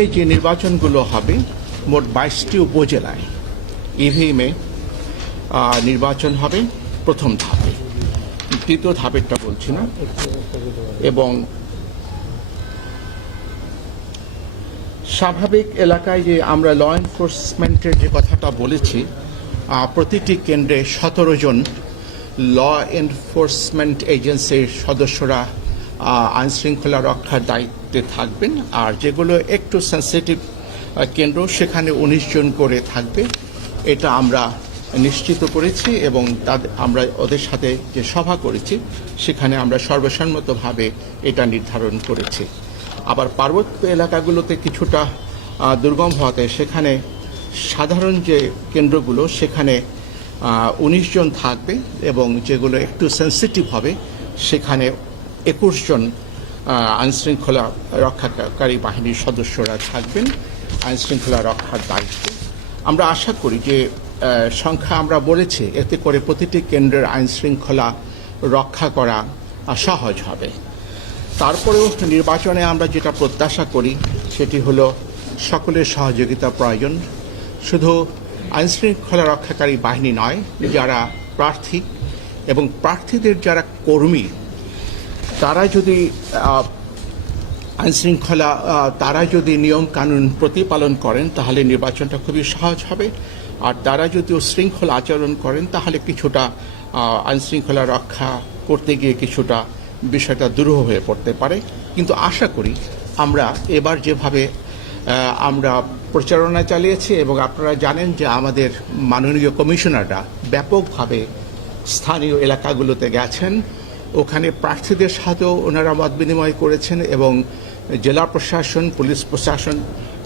এই যে নির্বাচনগুলো হবে, মোট বাইশটি উপজেলায় ইভিএমে নির্বাচন হবে, প্রথম ধাপে। তৃতীয় ধাপেরটা বলছি না। এবং স্বাভাবিক এলাকায় যে আমরা ল এনফোর্সমেন্টের যে কথাটা বলেছি প্রতিটি কেন্দ্রে সতেরো জন ল এনফোর্সমেন্ট এজেন্সির সদস্যরা আইনশৃঙ্খলা রক্ষার দায়িত্বে থাকবেন, আর যেগুলো একটু সেন্সিটিভ কেন্দ্র, সেখানে উনিশ জন করে থাকবে। এটা আমরা নিশ্চিত করেছি এবং তাদের আমরা ওদের সাথে যে সভা করেছি, সেখানে আমরা সর্বসম্মতভাবে এটা নির্ধারণ করেছি। আবার পার্বত্য এলাকাগুলোতে কিছুটা দুর্গম হওয়াতে সেখানে সাধারণ যে কেন্দ্রগুলো, সেখানে উনিশ জন থাকবে এবং যেগুলো একটু সেন্সিটিভ হবে, সেখানে একুশ জন আইনশৃঙ্খলা রক্ষাকারী বাহিনীর সদস্যরা থাকবেন, আইনশৃঙ্খলা রক্ষার দায়িত্বে। আমরা আশা করি যে সংখ্যা আমরা বলেছি, এতে করে প্রতিটি কেন্দ্রের আইনশৃঙ্খলা রক্ষা করা সহজ হবে। তারপরেও নির্বাচনে আমরা যেটা প্রত্যাশা করি, সেটি হলো সকলের সহযোগিতা প্রয়োজন। শুধু আইনশৃঙ্খলা রক্ষাকারী বাহিনী নয়, যারা প্রার্থী এবং প্রার্থীদের যারা কর্মী তারা যদি আইনশৃঙ্খলা তারা যদি নিয়ম কানুন প্রতিপালন করেন, তাহলে নির্বাচনটা খুবই সহজ হবে। আর তারা যদি শৃঙ্খল আচরণ করেন, তাহলে কিছুটা আইনশৃঙ্খলা রক্ষা করতে গিয়ে কিছুটা বিষয়টা দুরূহ হয়ে পড়তে পারে। কিন্তু আশা করি আমরা এবার যেভাবে আমরা প্রচারণা চালিয়েছি এবং আপনারা জানেন যে আমাদের মাননীয় কমিশনাররা ব্যাপকভাবে স্থানীয় এলাকাগুলোতে গেছেন। ওখানে প্রার্থীদের সাথেও ওনারা মত বিনিময় করেছেন এবং জেলা প্রশাসন, পুলিশ প্রশাসন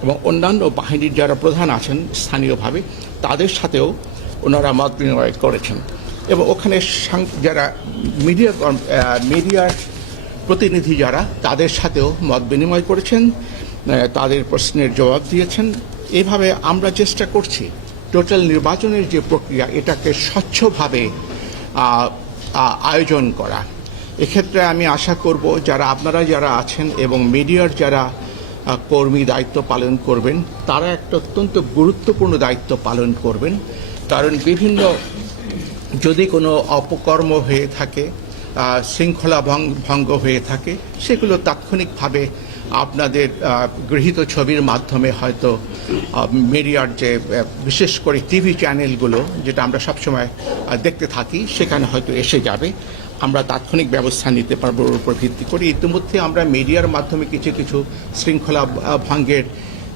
এবং অন্যান্য বাহিনীর যারা প্রধান আছেন স্থানীয়ভাবে, তাদের সাথেও ওনারা মত বিনিময় করেছেন। এবং ওখানে যারা মিডিয়া মিডিয়ার প্রতিনিধি যারা, তাদের সাথেও মত বিনিময় করেছেন তাদের প্রশ্নের জবাব দিয়েছেন। এভাবে আমরা চেষ্টা করছি টোটাল নির্বাচনের যে প্রক্রিয়া, এটাকে স্বচ্ছভাবে আয়োজন করা। এক্ষেত্রে আমি আশা করব যারা আপনারা যারা আছেন এবং মিডিয়ার যারা কর্মী দায়িত্ব পালন করবেন, তারা একটা অত্যন্ত গুরুত্বপূর্ণ দায়িত্ব পালন করবেন। কারণ বিভিন্ন যদি কোনো অপকর্ম হয়ে থাকে শৃঙ্খলা ভঙ্গ হয়ে থাকে, সেগুলো তাৎক্ষণিকভাবে আপনাদের গৃহীত ছবির মাধ্যমে হয়তো মিডিয়ার যে বিশেষ করে টিভি চ্যানেলগুলো, যেটা আমরা সবসময় দেখতে থাকি, সেখানে হয়তো এসে যাবে। আমরা তাৎক্ষণিক ব্যবস্থা নিতে পারব ওর উপর ভিত্তি করে। ইতিমধ্যে আমরা মিডিয়ার মাধ্যমে কিছু কিছু শৃঙ্খলা ভঙ্গের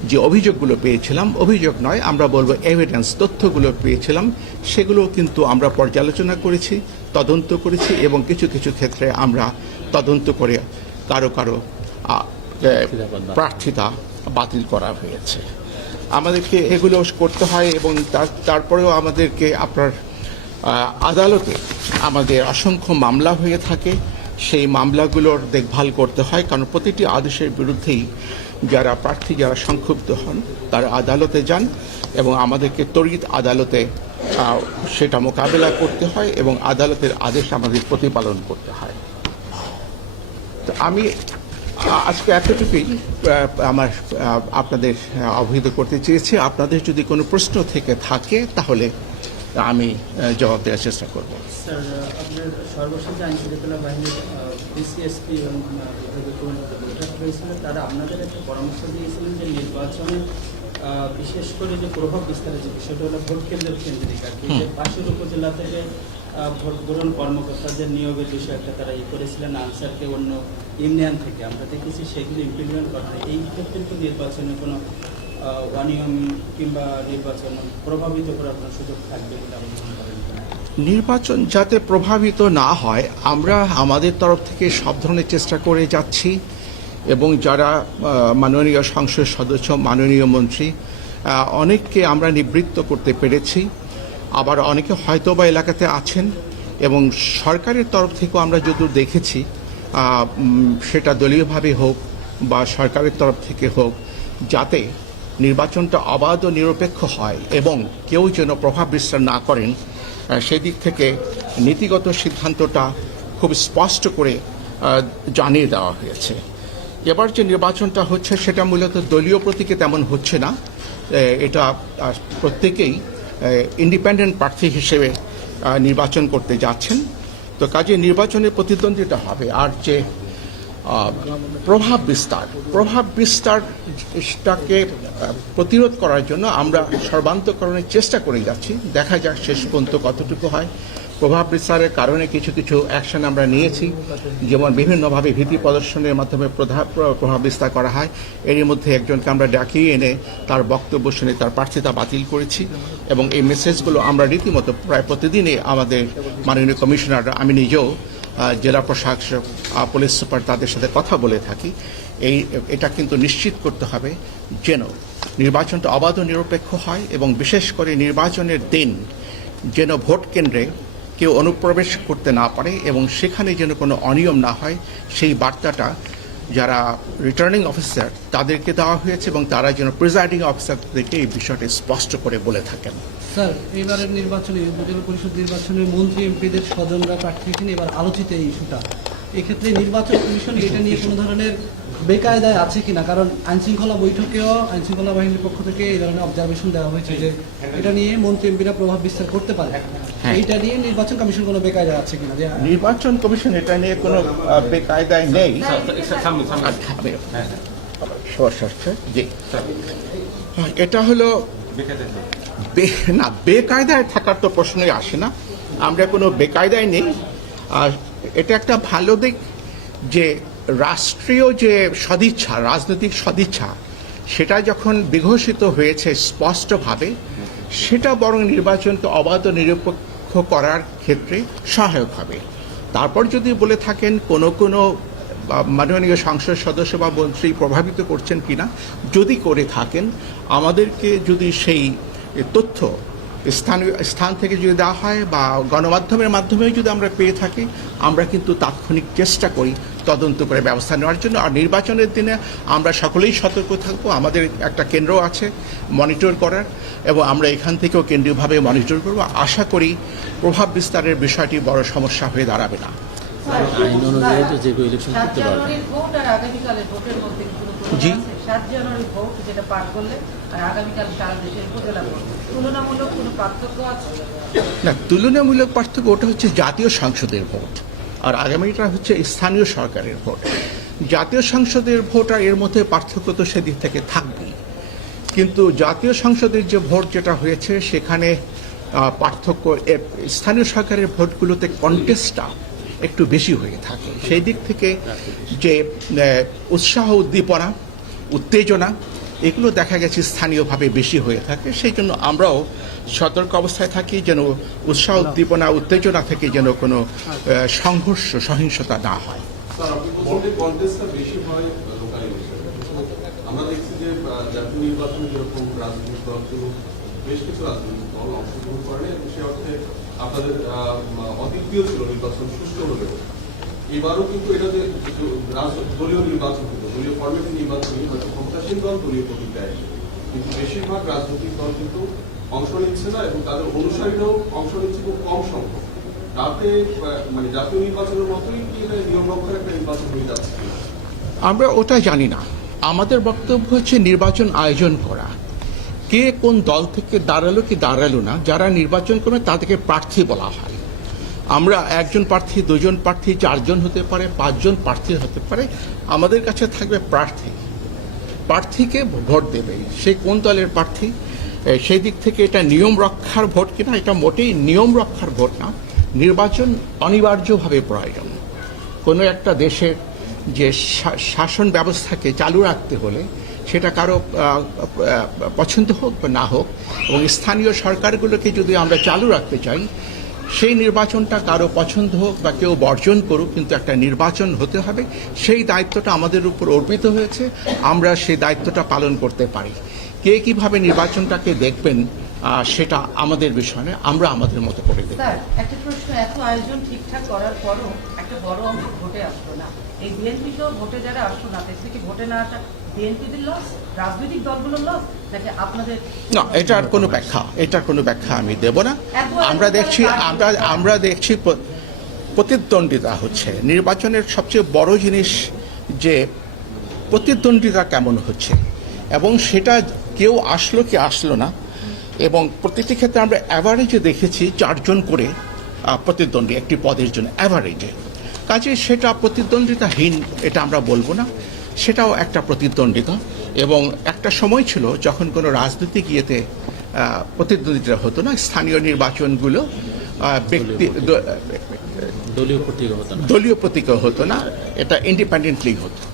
যে অভিযোগগুলো পেয়েছিলাম অভিযোগ নয় আমরা বলব এভিডেন্স তথ্যগুলো পেয়েছিলাম সেগুলো কিন্তু আমরা পর্যালোচনা করেছি তদন্ত করেছি এবং কিছু কিছু ক্ষেত্রে আমরা তদন্ত করে কারও কারও প্রার্থিতা বাতিল করা হয়েছে। আমাদেরকে এগুলো করতে হয় এবং তার- তারপরেও আমাদেরকে আপনার আদালতে আমাদের অসংখ্য মামলা হয়ে থাকে। সেই মামলাগুলোর দেখভাল করতে হয়, কারণ প্রতিটি আদেশের বিরুদ্ধেই যারা প্রার্থী, যারা সংক্ষুব্ধ হন, তারা আদালতে যান এবং আমাদেরকে তড়িৎ আদালতে সেটা মোকাবেলা করতে হয় এবং আদালতের আদেশ আমাদের প্রতিপালন করতে হয়। তো আমি আজকে এতটুকুই আমার আপনাদের অবহিত করতে চেয়েছি। আপনাদের যদি কোনো প্রশ্ন থেকে থাকে, তাহলে আমি জবাব দেওয়ার চেষ্টা করব বিশেষ করে যে প্রভাব বিস্তারের যে বিষয়টা হলো ভোট কেন্দ্র কেন্দ্রিক আর কি পাশের উপজেলা থেকে ভোট গ্রহণ কর্মকর্তাদের নিয়োগের বিষয়ে একটা তারা ই করেছিলেন আনসারকে অন্য ইউনিয়ন থেকে আমরা দেখেছি সেগুলো ইমপ্লিমেন্ট করা হয়। এই ক্ষেত্রে তো নির্বাচনে কোনো নির্বাচন নির্বাচন যাতে প্রভাবিত না হয়, আমরা আমাদের তরফ থেকে সব ধরনের চেষ্টা করে যাচ্ছি এবং যারা মাননীয় সংসদ সদস্য, মাননীয় মন্ত্রী অনেককে আমরা নিবৃত্ত করতে পেরেছি। আবার অনেকে হয়তো বা এলাকাতে আছেন এবং সরকারের তরফ থেকেও আমরা যদিও দেখেছি সেটা দলীয়ভাবে হোক বা সরকারের তরফ থেকে হোক, যাতে নির্বাচনটা অবাধ নিরপেক্ষ হয় এবং কেউ যেন প্রভাব বিস্তার না করেন সেদিক থেকে নীতিগত সিদ্ধান্তটা খুব স্পষ্ট করে জানিয়ে দেওয়া হয়েছে। এবার যে নির্বাচনটা হচ্ছে, সেটা মূলত দলীয় প্রতীকে তেমন হচ্ছে না। এটা প্রত্যেকেই ইন্ডিপেন্ডেন্ট প্রার্থী হিসেবে নির্বাচন করতে যাচ্ছেন। তো কাজে নির্বাচনে প্রতিদ্বন্দ্বিতা হবে। আর যে প্রভাব বিস্তার, প্রভাব বিস্তারটাকে প্রতিরোধ করার জন্য আমরা সর্বান্তকরণের চেষ্টা করে যাচ্ছি। দেখা যাক শেষ পর্যন্ত কতটুকু হয়। প্রভাব বিস্তারের কারণে কিছু কিছু অ্যাকশন আমরা নিয়েছি, যেমন বিভিন্নভাবে ভীতি প্রদর্শনের মাধ্যমে প্রভাব বিস্তার করা হয়। এরই মধ্যে একজনকে আমরা ডাকিয়ে এনে তার বক্তব্য শুনে তার প্রার্থিতা বাতিল করেছি এবং এই মেসেজগুলো আমরা রীতিমতো প্রায় প্রতিদিনই আমাদের মাননীয় কমিশনার আমি নিজেও জেলা প্রশাসক পুলিশ সুপার তাদের সাথে কথা বলে থাকি। এই, এটা কিন্তু নিশ্চিত করতে হবে যেন নির্বাচনটা অবাধ নিরপেক্ষ হয় এবং বিশেষ করে নির্বাচনের দিন যেন ভোট কেন্দ্রে কেউ অনুপ্রবেশ করতে না পারে এবং সেখানে যেন কোনো অনিয়ম না হয়, সেই বার্তাটা যারা রিটার্নিং অফিসার তাদেরকে দেওয়া হয়েছে এবং তারা যেন প্রিজাইডিং অফিসারদেরকে এই বিষয়টি স্পষ্ট করে বলে থাকেন। স্যার, এবারের নির্বাচনে, উপজেলা পরিষদ নির্বাচনে মন্ত্রী, এমপিদের স্বজনরা প্রার্থী এবার আলোচিত এই ইস্যুটা। এক্ষেত্রে নির্বাচন কমিশন এটা নিয়ে কোনো ধরনের বেকায়দায় আছে কিনা? কারণ আইনশৃঙ্খলা বৈঠকেও আইনশৃঙ্খলা বাহিনীর পক্ষ থেকে এই ধরনের অবজারভেশন দেওয়া হয়েছে যে এটা নিয়ে মন্ত্রী এমপিরা প্রভাব বিস্তার করতে পারে। হ্যাঁ। এইটা নিয়ে নির্বাচন কমিশন কোনো বেকায়দা আছে কিনা? যে নির্বাচন কমিশন এটা নিয়ে কোনো বেকায়দায় নেই। জি। হ্যাঁ, এটা হলো বে- না বেকায়দায় থাকার তো প্রশ্নই আসে না। আমরা কোনো বেকায়দায় নেই। আর এটা একটা ভালো দিক যে রাষ্ট্রীয় যে সদিচ্ছা, রাজনৈতিক সদিচ্ছা, সেটা যখন বিঘোষিত হয়েছে স্পষ্টভাবে, সেটা বরং নির্বাচনকে অবাধ নিরপেক্ষ করার ক্ষেত্রে সহায়ক হবে। তারপর যদি বলে থাকেন কোনো কোনো মাননীয় সংসদ সদস্য বা মন্ত্রী প্রভাবিত করছেন কিনা, যদি করে থাকেন, আমাদেরকে যদি সেই তথ্য স্থানীয়, স্থান থেকে যদি দেওয়া হয় বা গণমাধ্যমের মাধ্যমেও যদি আমরা পেয়ে থাকি, আমরা কিন্তু তাৎক্ষণিক চেষ্টা করি তদন্ত করে ব্যবস্থা নেওয়ার জন্য। আর নির্বাচনের দিনে আমরা সকলেই সতর্ক থাকব। আমাদের একটা কেন্দ্র আছে মনিটর করার এবং আমরা এখান থেকেও কেন্দ্রীয়ভাবে মনিটর করব। আশা করি প্রভাব বিস্তারের বিষয়টি বড় সমস্যা হয়ে দাঁড়াবে না। আইন অনুযায়ী তো যে কেউ ইলেকশন করতে পারবে। জানুয়ারির ভোট আর আগামীকালের ভোটের মধ্যে কি কোনো তুলনা জি। সাত জানুয়ারির ভোট যেটা পার করলে আর আগামীকাল সারা দেশের উপজেলা তুলনামূলক কোনো পার্থক্য আছে? না তুলনামূলক পার্থক্য ওটা হচ্ছে জাতীয় সংসদের ভোট আর আগামীটা হচ্ছে স্থানীয় সরকারের ভোট। জাতীয় সংসদের ভোট আর এর মধ্যে পার্থক্য তো সেদিক থেকে থাকবেই। কিন্তু জাতীয় সংসদের যে ভোট যেটা হয়েছে, সেখানে পার্থক্য স্থানীয় সরকারের ভোটগুলোতে কন্টেস্টটা একটু বেশি হয়ে থাকে। সেই দিক থেকে যে উৎসাহ, উদ্দীপনা, উত্তেজনা, এগুলো দেখা গেছে স্থানীয়ভাবে বেশি হয়ে থাকে। সেই জন্য আমরাও সতর্ক অবস্থায় থাকি যেন উৎসাহ উদ্দীপনা উত্তেজনা থেকে যেন কোনো আহ, সংঘর্ষ সহিংসতা না হয়। আমরা দেখছি যে জাতীয় নির্বাচনে যেরকম রাজনৈতিক দলগুলো বেশ কিছু রাজনৈতিক দল অংশগ্রহণ করে এবং সে অর্থে আপনাদের আহ, অদ্বিতীয় ছিল নির্বাচন এবারও কিন্তু এটা যে দলীয় নির্বাচন হতো দলীয় ফর্মেটের নির্বাচনই হয়তো ক্ষমতাসীন দল দলীয় প্রতীক দেয় কিন্তু বেশিরভাগ রাজনৈতিক দল কিন্তু অংশ নিচ্ছে না এবং তাদের অনুসারীরাও অংশ নিচ্ছে খুব কম সংখ্যক। তাতে মানে জাতীয় নির্বাচনের মতোই কি এটা নিয়ম রক্ষার একটা নির্বাচন হয়ে যাচ্ছে আমরা ওটা জানি না। আমাদের বক্তব্য হচ্ছে নির্বাচন আয়োজন করা। কে কোন দল থেকে দাঁড়াল কি দাঁড়াল না, যারা নির্বাচন করবে তাদেরকে প্রার্থী বলা হয়। আমরা একজন প্রার্থী, দুজন প্রার্থী, চারজন হতে পারে, পাঁচজন প্রার্থী হতে পারে, আমাদের কাছে থাকবে প্রার্থী। প্রার্থীকে ভোট দেবে। সে কোন দলের প্রার্থী? সেই দিক থেকে এটা নিয়ম রক্ষার ভোট কিনা, এটা মোটেই নিয়ম রক্ষার ভোট না। নির্বাচন অনিবার্যভাবে প্রয়োজন। কোনো একটা দেশের যে শাসন ব্যবস্থাকে চালু রাখতে হলে সেটা কারও পছন্দ হোক বা না হোক, এবং স্থানীয় সরকারগুলোকে যদি আমরা চালু রাখতে চাই সেই নির্বাচনটা কারও পছন্দ হোক বা কেউ বর্জন করুক, কিন্তু একটা নির্বাচন হতে হবে। সেই দায়িত্বটা আমাদের উপর অর্পিত হয়েছে। আমরা সেই দায়িত্বটা পালন করতে পারি। কে কীভাবে নির্বাচনটাকে দেখবেন সেটা আমাদের বিষয় নয়। আমরা আমাদের মতো করে স্যার, একটা প্রশ্ন, এত আয়োজন ঠিকঠাক করার পরও একটা বড় অংশ ভোটে আসলো না। এই বিএনপি ভোটে যারা আসলো না ভোটে না না এটার কোনো ব্যাখ্যা এটার কোনো ব্যাখ্যা আমি দেব না। আমরা দেখছি আমরা আমরা দেখছি প্রতিদ্বন্দ্বিতা হচ্ছে। নির্বাচনের সবচেয়ে বড় জিনিস যে প্রতিদ্বন্দ্বিতা কেমন হচ্ছে এবং সেটা কেউ আসলো কি আসলো না এবং প্রতিটি ক্ষেত্রে আমরা অ্যাভারেজে দেখেছি চারজন করে প্রতিদ্বন্দ্বী একটি পদের জন্য অ্যাভারেজে কাজে সেটা প্রতিদ্বন্দ্বিতাহীন এটা আমরা বলব না। সেটাও একটা প্রতিদ্বন্দ্বিতা। এবং একটা সময় ছিল যখন কোনো রাজনৈতিক ইয়েতে প্রতিদ্বন্দ্বিতা হতো না স্থানীয় নির্বাচনগুলো ব্যক্তি দলীয় প্রতীক হতো না। এটা ইন্ডিপেন্ডেন্টলি হতো।